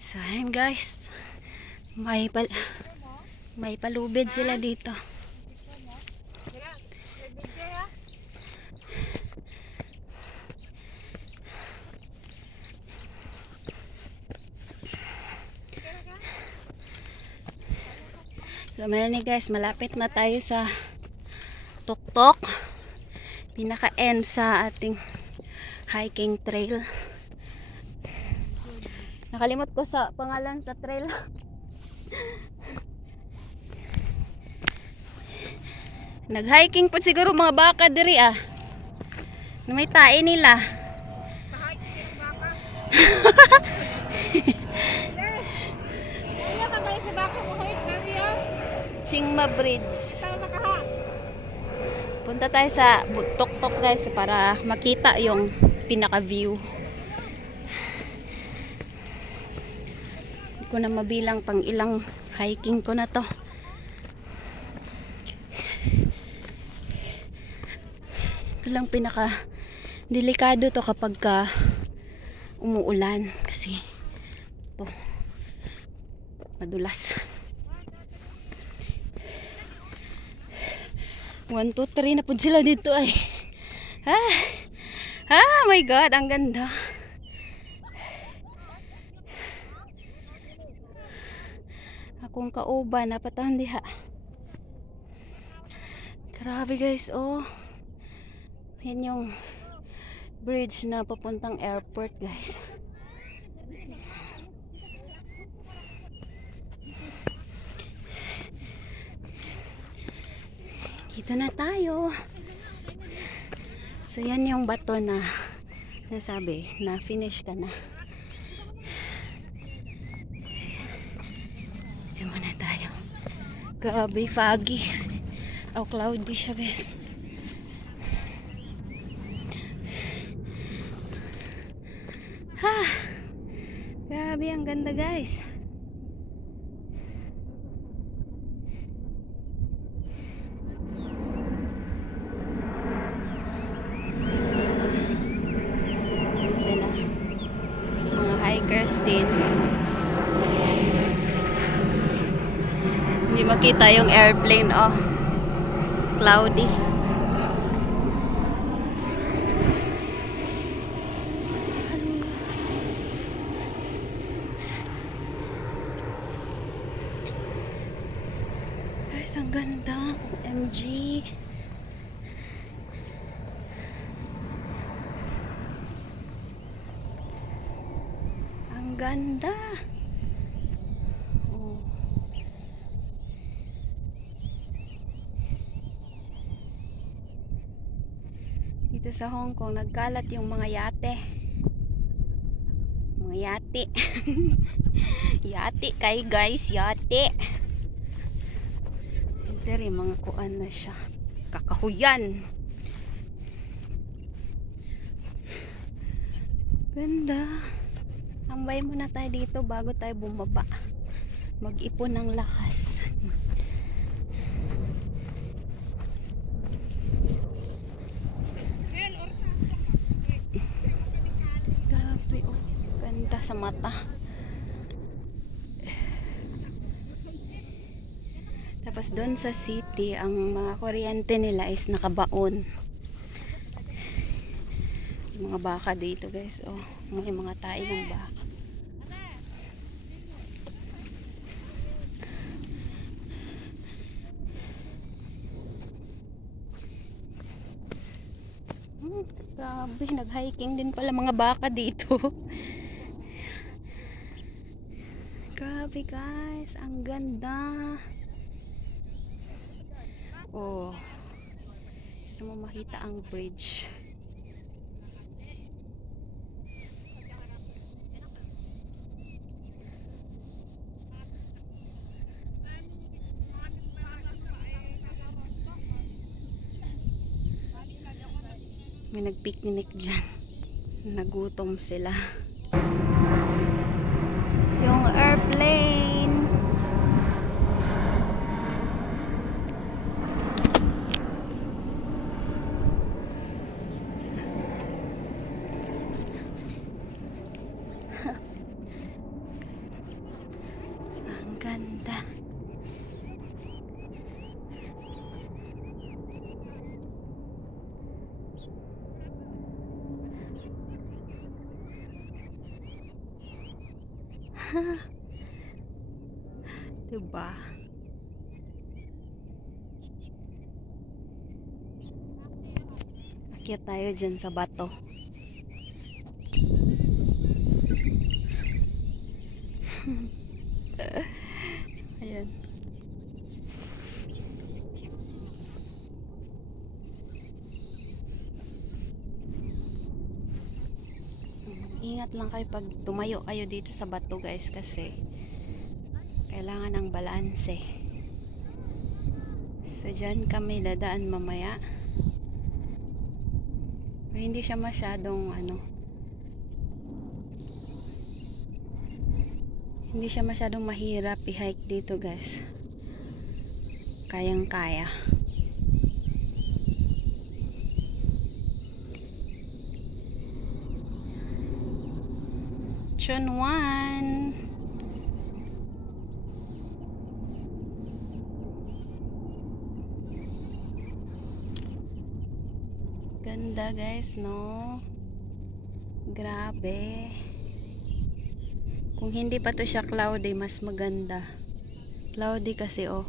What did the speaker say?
So, ayan guys. May palubid sila dito. So, mayroon guys, malapit na tayo sa tuktok. Pinaka-end sa ating hiking trail. Nakalimot ko sa pangalan sa trail. Nag-hiking po siguro mga baka diri ah. Na may tae nila. Chingma Bridge. Punta tayo sa tuktok guys para makita yung pinaka-view. Hindi ko na mabilang pang ilang hiking ko na to. Ito lang pinaka-delikado to kapag umuulan kasi ito madulas. 1, 2, 3 na po sila dito ay. My God, ang ganda. Akong kauban, napatahan diha. Grabe guys, oh. Yan yung bridge na papuntang airport guys. Dito na tayo. So yan yung bato na nasabi na finish ka na. Dito na tayo. Grabe, foggy. O cloudy siya guys. Grabe, ang ganda guys. Sila mga hikers din. Hindi makita yung airplane, oh, cloudy. Guys, ang ganda. OMG. Ganda. Oh. Dito sa Hong Kong nagkalat yung mga yate. Mga yate. Yate kay guys, yate. Dere mga kuan na siya. Kakahuyan. Ganda. Tambay muna tayo dito bago tayo bumaba. Mag-ipon ng lakas. Grabe, oh. Ganda sa mata. Tapos doon sa city, ang mga kuryente nila is nakabaon. Yung mga baka dito guys, oh. May mga tae ng baka. Grabe, nag-hiking din pala mga baka dito. Grabe guys, ang ganda. Oh, gusto mo makita ang bridge. May nagpiknik dyan. Nagutom sila. Yung airplane. Ganda. Diba? Akyat tayo dyan sa bato. Ayan. Ingat lang kayo pag tumayo kayo dito sa bato guys, kasi kailangan ng balanse. So dyan kami dadaan mamaya. Pero hindi siya masyadong hindi siya masyadong mahirap i-hike dito guys. Kayang kaya. Chunwan. Ganda guys, no? Grabe. Kung hindi pa to siya cloudy, mas maganda. Cloudy kasi oh.